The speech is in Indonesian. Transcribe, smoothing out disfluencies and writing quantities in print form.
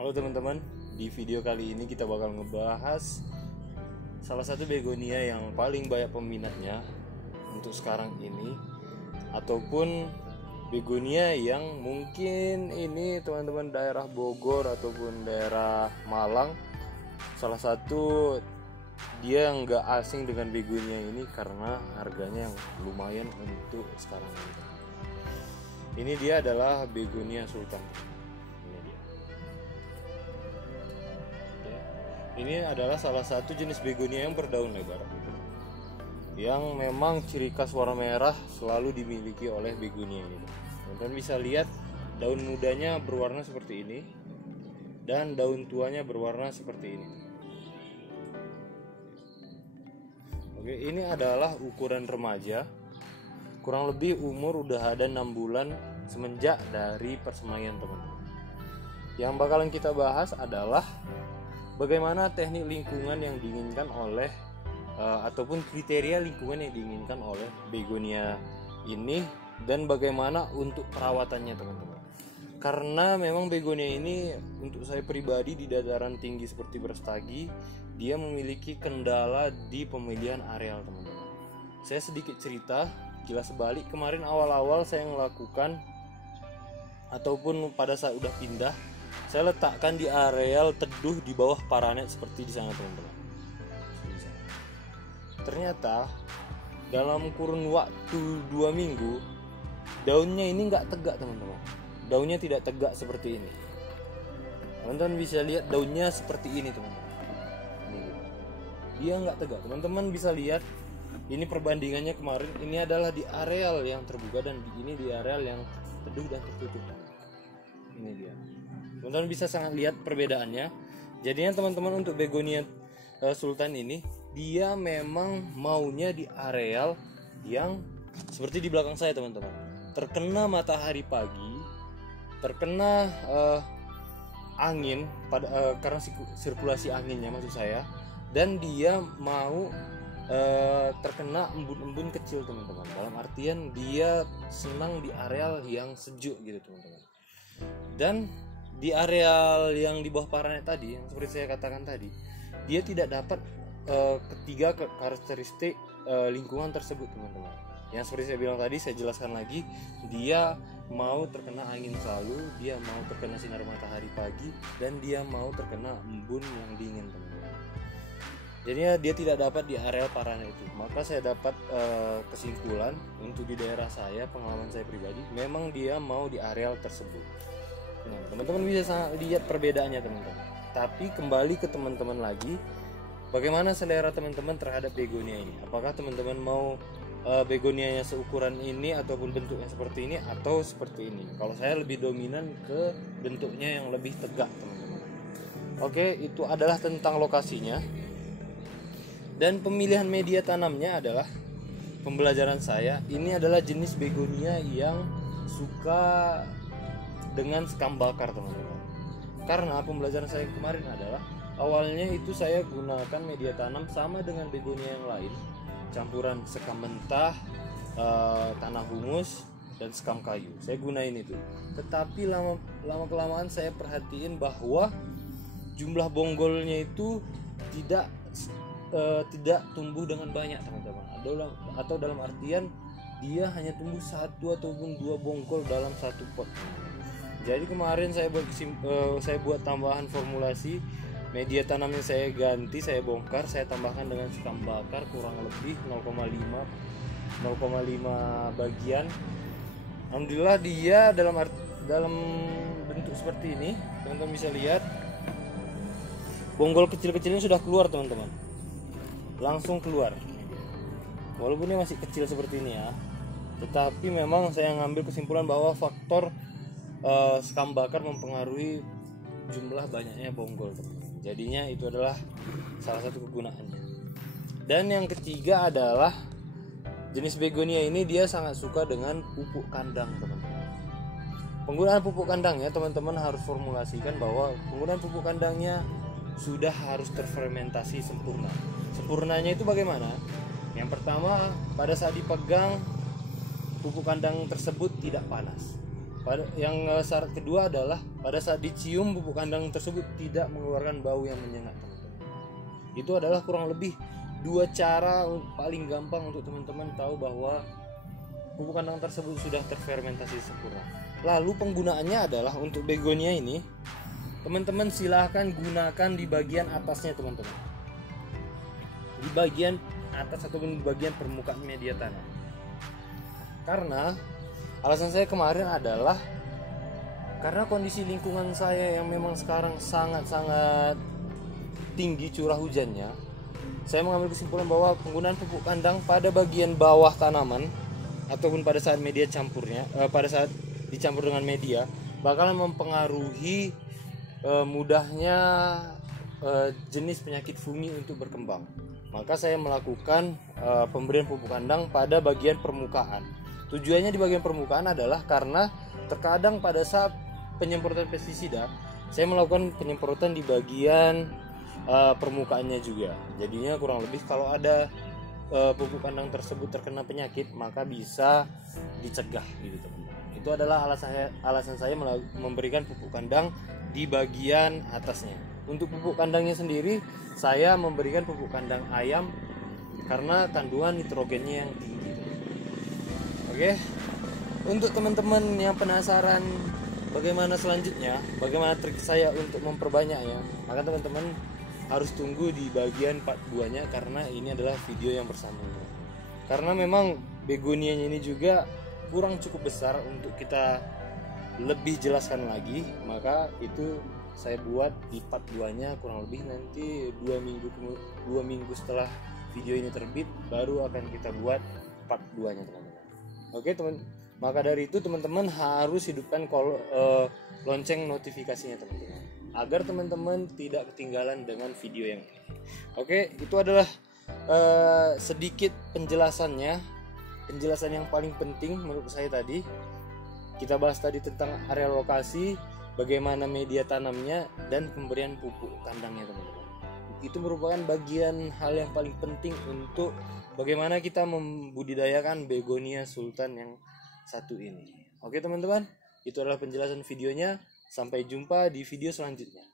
Halo teman-teman, di video kali ini kita bakal ngebahas salah satu begonia yang paling banyak peminatnya untuk sekarang ini, ataupun begonia yang mungkin ini teman-teman daerah Bogor ataupun daerah Malang, salah satu dia nggak asing dengan begonia ini karena harganya yang lumayan untuk sekarang ini. Ini dia adalah begonia sultan. Ini adalah salah satu jenis begonia yang berdaun lebar, yang memang ciri khas warna merah selalu dimiliki oleh begonia ini. Teman-teman bisa lihat daun mudanya berwarna seperti ini dan daun tuanya berwarna seperti ini. Oke, ini adalah ukuran remaja. Kurang lebih umur udah ada 6 bulan semenjak dari persemaian, teman-teman. Yang bakalan kita bahas adalah bagaimana teknik lingkungan yang diinginkan oleh ataupun kriteria lingkungan yang diinginkan oleh begonia ini, dan bagaimana untuk perawatannya, teman-teman. Karena memang begonia ini untuk saya pribadi di dataran tinggi seperti Brastagi, dia memiliki kendala di pemilihan areal, teman-teman. Saya sedikit cerita, kilas balik kemarin awal-awal saya melakukan ataupun pada saat udah pindah, saya letakkan di areal teduh di bawah paranet seperti di sana, teman-teman. Ternyata dalam kurun waktu 2 minggu daunnya ini nggak tegak, teman-teman. Daunnya tidak tegak seperti ini. Teman-teman bisa lihat daunnya seperti ini, teman-teman. Dia nggak tegak. Teman-teman bisa lihat ini perbandingannya kemarin. Ini adalah di areal yang terbuka dan ini di areal yang teduh dan tertutup. Ini dia. Teman-teman bisa sangat lihat perbedaannya. Jadinya teman-teman untuk begonia sultan ini, dia memang maunya di areal yang seperti di belakang saya, teman-teman. Terkena matahari pagi, terkena angin karena sirkulasi anginnya maksud saya, dan dia mau terkena embun-embun kecil, teman-teman. Dalam artian dia senang di areal yang sejuk gitu, teman-teman. Dan di areal yang di bawah paranet tadi, yang seperti saya katakan tadi, dia tidak dapat ketiga karakteristik lingkungan tersebut, teman-teman. Yang seperti saya bilang tadi, saya jelaskan lagi, dia mau terkena angin selalu, dia mau terkena sinar matahari pagi, dan dia mau terkena embun yang dingin, teman-teman. Jadinya dia tidak dapat di areal paranet itu. Maka saya dapat kesimpulan untuk di daerah saya, pengalaman saya pribadi, memang dia mau di areal tersebut. Nah, teman-teman bisa lihat perbedaannya, teman-teman. Tapi kembali ke teman-teman lagi, bagaimana selera teman-teman terhadap begonia ini? Apakah teman-teman mau begonianya seukuran ini ataupun bentuknya seperti ini atau seperti ini? Kalau saya lebih dominan ke bentuknya yang lebih tegak, teman-teman. Oke, itu adalah tentang lokasinya. Dan pemilihan media tanamnya adalah pembelajaran saya. Ini adalah jenis begonia yang suka dengan sekam bakar, teman-teman. Karena pembelajaran saya kemarin adalah awalnya itu saya gunakan media tanam sama dengan begonia yang lain, campuran sekam mentah, tanah humus, dan sekam kayu. Saya gunain itu. Tetapi lama kelamaan saya perhatiin bahwa jumlah bonggolnya itu tidak tumbuh dengan banyak, teman-teman. Atau dalam artian dia hanya tumbuh 1 ataupun 2 bonggol dalam satu pot. Jadi kemarin saya buat tambahan formulasi, media tanamnya saya ganti, saya bongkar, saya tambahkan dengan sekam bakar kurang lebih 0,5 bagian. Alhamdulillah dia dalam bentuk seperti ini, teman-teman bisa lihat bonggol kecil-kecilnya sudah keluar, teman-teman. Langsung keluar. Walaupun ini masih kecil seperti ini ya, tetapi memang saya ngambil kesimpulan bahwa faktor sekam bakar mempengaruhi jumlah banyaknya bonggol, teman-teman. Jadinya itu adalah salah satu kegunaannya. Dan yang ketiga adalah jenis begonia ini dia sangat suka dengan pupuk kandang, teman-teman. Penggunaan pupuk kandangnya, teman-teman harus formulasikan bahwa penggunaan pupuk kandangnya sudah harus terfermentasi sempurna. Sempurnanya itu bagaimana? Yang pertama, pada saat dipegang pupuk kandang tersebut tidak panas. Syarat kedua adalah pada saat dicium pupuk kandang tersebut tidak mengeluarkan bau yang menyengat, teman-teman. Itu adalah kurang lebih 2 cara paling gampang untuk teman-teman tahu bahwa pupuk kandang tersebut sudah terfermentasi sempurna. Lalu penggunaannya adalah untuk begonia ini, teman-teman silahkan gunakan di bagian atasnya, teman-teman. Di bagian atas ataupun di bagian permukaan media tanam. Karena alasan saya kemarin adalah karena kondisi lingkungan saya yang memang sekarang sangat-sangat tinggi curah hujannya, saya mengambil kesimpulan bahwa penggunaan pupuk kandang pada bagian bawah tanaman ataupun pada saat media campurnya, pada saat dicampur dengan media, bakalan mempengaruhi mudahnya jenis penyakit fungi untuk berkembang. Maka saya melakukan pemberian pupuk kandang pada bagian permukaan. Tujuannya di bagian permukaan adalah karena terkadang pada saat penyemprotan pestisida, saya melakukan penyemprotan di bagian permukaannya juga. Jadinya kurang lebih kalau ada pupuk kandang tersebut terkena penyakit, maka bisa dicegah gitu, teman-teman. Itu adalah alasan saya memberikan pupuk kandang di bagian atasnya. Untuk pupuk kandangnya sendiri, saya memberikan pupuk kandang ayam karena kandungan nitrogennya yang tinggi. Oke, untuk teman-teman yang penasaran bagaimana selanjutnya, bagaimana trik saya untuk memperbanyaknya, maka teman-teman harus tunggu di bagian part 2-nya karena ini adalah video yang bersambung. Karena memang begonianya ini juga kurang cukup besar untuk kita lebih jelaskan lagi, maka itu saya buat di part 2-nya kurang lebih nanti 2 minggu setelah video ini terbit baru akan kita buat part 2-nya, teman-teman. Oke, teman. Maka dari itu teman-teman harus hidupkan lonceng notifikasinya, teman-teman, agar teman-teman tidak ketinggalan dengan video yang ini. Oke, itu adalah sedikit penjelasan yang paling penting menurut saya tadi. Kita bahas tadi tentang area lokasi, bagaimana media tanamnya, dan pemberian pupuk kandangnya, teman-teman. Itu merupakan bagian hal yang paling penting untuk bagaimana kita membudidayakan begonia sultan yang satu ini. Oke, teman-teman, itu adalah penjelasan videonya. Sampai jumpa di video selanjutnya.